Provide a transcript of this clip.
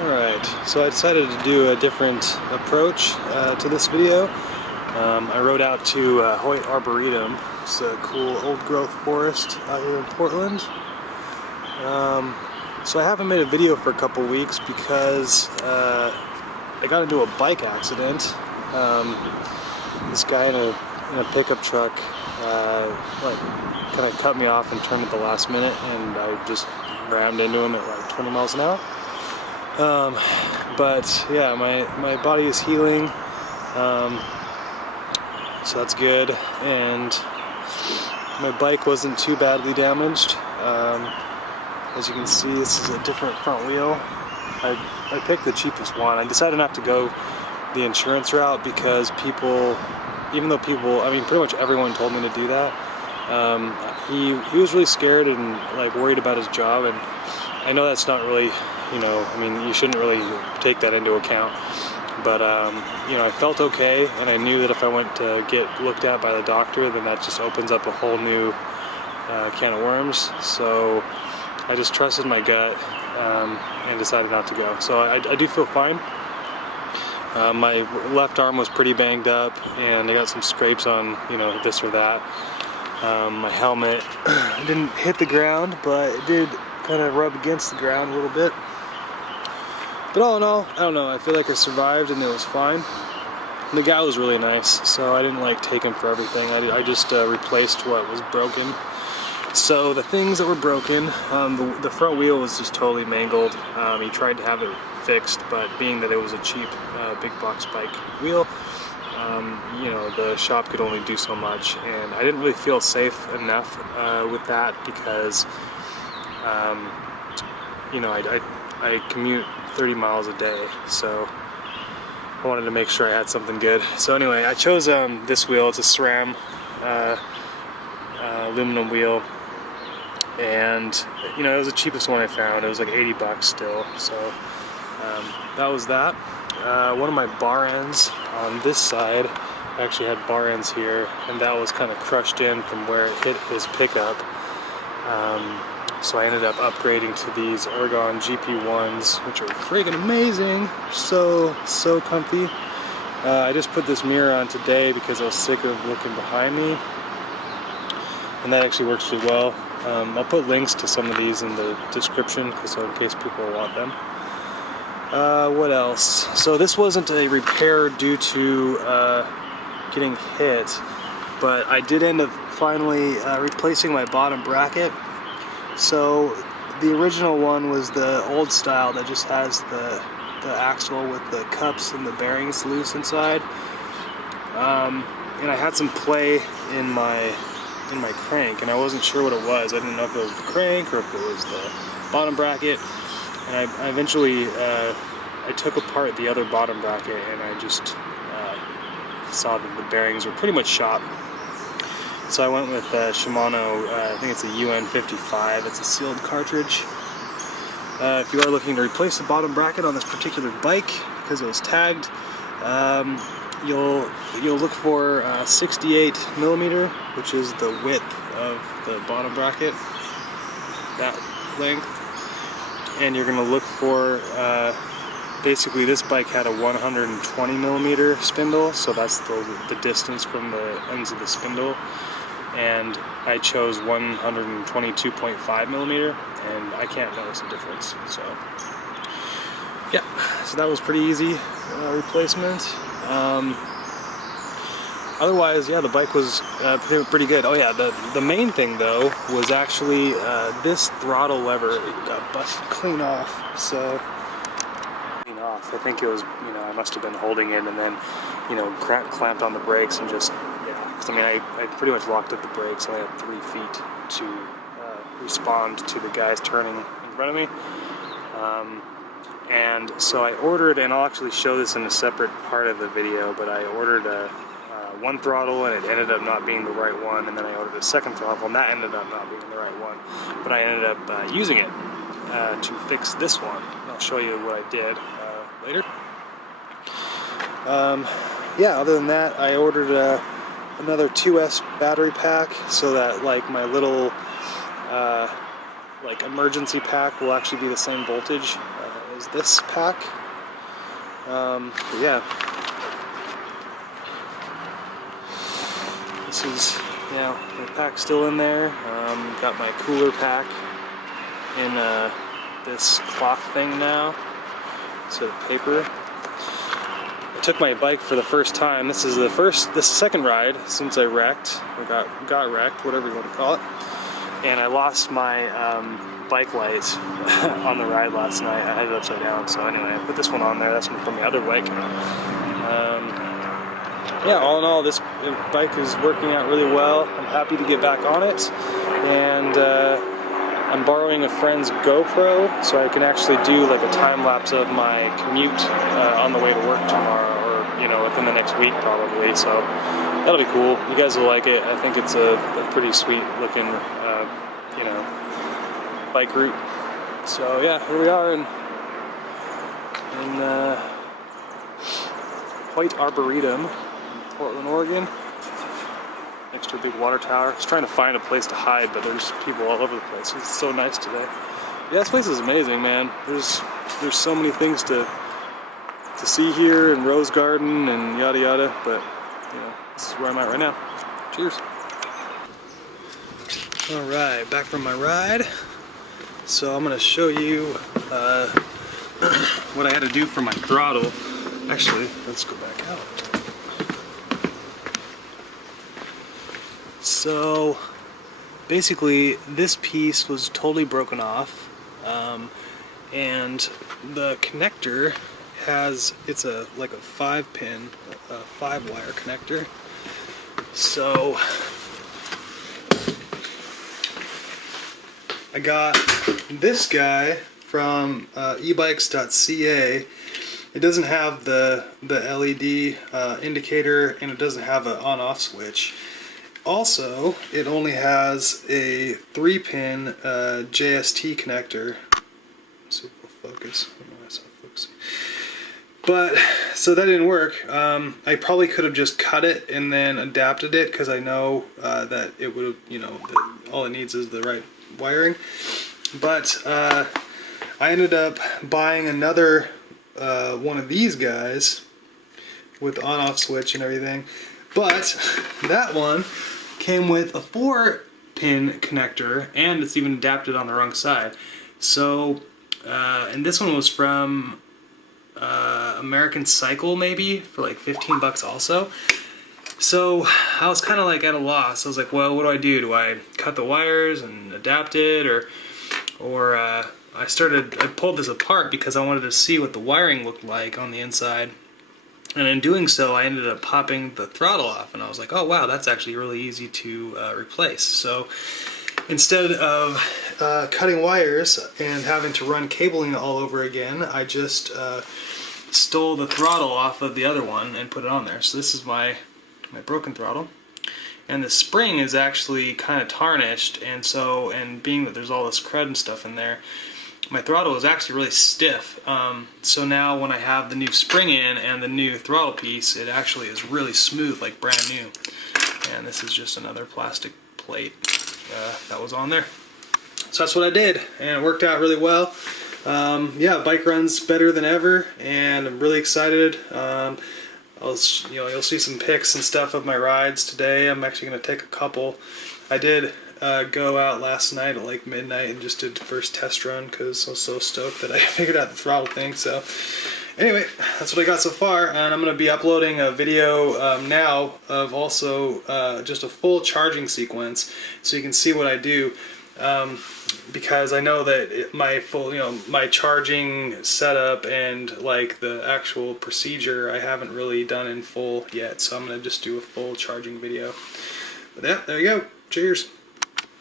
Alright, so I decided to do a different approach to this video. I rode out to Hoyt Arboretum. It's a cool old growth forest out here in Portland. So I haven't made a video for a couple weeks because I got into a bike accident. This guy in a pickup truck kind of cut me off and turned at the last minute, and I just rammed into him at like 20 miles an hour. But yeah, my body is healing, so that's good, and my bike wasn't too badly damaged. As you can see, this is a different front wheel. I picked the cheapest one. I decided not to go the insurance route because even though I mean pretty much everyone told me to do that, he was really scared and like worried about his job, and I know that's not really, I mean, you shouldn't really take that into account, but I felt okay, and I knew that if I went to get looked at by the doctor, then that just opens up a whole new can of worms. So I just trusted my gut and decided not to go. So I do feel fine. My left arm was pretty banged up, and I got some scrapes on, this or that. My helmet didn't hit the ground, but it did kind of rub against the ground a little bit. But all in all, I don't know, I feel like I survived and it was fine. And the guy was really nice, so I didn't take him for everything. I just replaced what was broken. So the things that were broken, the front wheel was just totally mangled. He tried to have it fixed, but being that it was a cheap big box bike wheel, the shop could only do so much, and I didn't really feel safe enough with that because I commute 30 miles a day, so I wanted to make sure I had something good. So anyway, I chose this wheel. It's a SRAM aluminum wheel, and it was the cheapest one I found. It was like 80 bucks still, so that was that. One of my bar ends on this side, I actually had bar ends here, and that was kind of crushed in from where it hit his pickup. So I ended up upgrading to these Ergon GP1s, which are friggin' amazing. So comfy. I just put this mirror on today because I was sick of looking behind me, and that actually works really well. I'll put links to some of these in the description so in case people want them. What else? So this wasn't a repair due to getting hit, but I did end up finally replacing my bottom bracket. So the original one was the old style that just has the axle with the cups and the bearings loose inside. And I had some play in my crank, and I wasn't sure what it was. I didn't know if it was the crank or if it was the bottom bracket. And I eventually I took apart the other bottom bracket, and I just saw that the bearings were pretty much shot. So I went with Shimano, I think it's a UN55, it's a sealed cartridge. If you are looking to replace the bottom bracket on this particular bike, because it was tagged, you'll look for 68 millimeter, which is the width of the bottom bracket, that length. And you're going to look for, basically this bike had a 120 millimeter spindle, so that's the distance from the ends of the spindle. And I chose 122.5 millimeter, and I can't notice a difference. So yeah, so that was pretty easy replacement. Otherwise, yeah, the bike was pretty good. Oh yeah, the main thing though was actually this throttle lever got busted clean off. So clean off. I think it was, I must have been holding it and then, clamped on the brakes and just. I mean, I pretty much locked up the brakes. I only had 3 feet to respond to the guys turning in front of me. And so I ordered, and I'll actually show this in a separate part of the video, but I ordered one throttle, and it ended up not being the right one, and then I ordered a second throttle, and that ended up not being the right one. But I ended up using it to fix this one. I'll show you what I did later. Yeah, other than that, I ordered another 2S battery pack so that my little emergency pack will actually be the same voltage was this pack. But yeah, this is, yeah, the pack's still in there. Got my cooler pack in this cloth thing now, instead of paper. I took my bike for the first time. This is the second ride since I wrecked, or got wrecked, whatever you want to call it. And I lost my bike light on the ride last night. I had it upside down, so anyway, I put this one on there. That's from the other bike. Yeah, all in all, this bike is working out really well. I'm happy to get back on it, and I'm borrowing a friend's GoPro so I can actually do like a time lapse of my commute on the way to work tomorrow, or within the next week probably. So that'll be cool. You guys will like it. I think it's a pretty sweet looking bike route. So yeah, here we are in White Arboretum, Portland, Oregon, next to a big water tower. I was trying to find a place to hide, but there's people all over the place. It's so nice today. Yeah, this place is amazing, man. There's so many things to see here, and Rose Garden and yada yada, but this is where I'm at right now. Cheers. Alright, back from my ride. So I'm going to show you what I had to do for my throttle. Actually, let's go back out. So basically this piece was totally broken off, and the connector it's like a 5-pin, 5-wire connector. So I got this guy from ebikes.ca. It doesn't have the LED indicator, and it doesn't have an on-off switch. Also, it only has a 3-pin JST connector. Let's see if we'll focus. I don't know why it's not focusing. But, so that didn't work. I probably could have just cut it and then adapted it, because I know that it would have, all it needs is the right wiring. But I ended up buying another one of these guys with on-off switch and everything. But that one came with a 4-pin connector, and it's even adapted on the wrong side. So, and this one was from American Cycle, maybe, for like 15 bucks also. So I was kind of like at a loss. I was like, well, what do I do? Do I cut the wires and adapt it, or I pulled this apart because I wanted to see what the wiring looked like on the inside. And in doing so, I ended up popping the throttle off, and I was like, oh wow, that's actually really easy to replace. So instead of cutting wires and having to run cabling all over again, I just stole the throttle off of the other one and put it on there. So this is my broken throttle, and the spring is actually kind of tarnished, and being that there's all this crud and stuff in there, my throttle is actually really stiff. So now when I have the new spring in and the new throttle piece, it actually is really smooth, like brand new. And this is just another plastic plate that was on there. So that's what I did, and it worked out really well. Yeah, bike runs better than ever, and I'm really excited. You'll see some pics and stuff of my rides today. I'm actually going to take a couple. I did go out last night at like midnight and just did the first test run because I was so stoked that I figured out the throttle thing. So anyway, that's what I got so far, and I'm going to be uploading a video now of also just a full charging sequence so you can see what I do. Because I know that my charging setup and like the actual procedure I haven't really done in full yet, so I'm going to just do a full charging video. But yeah, there you go. Cheers.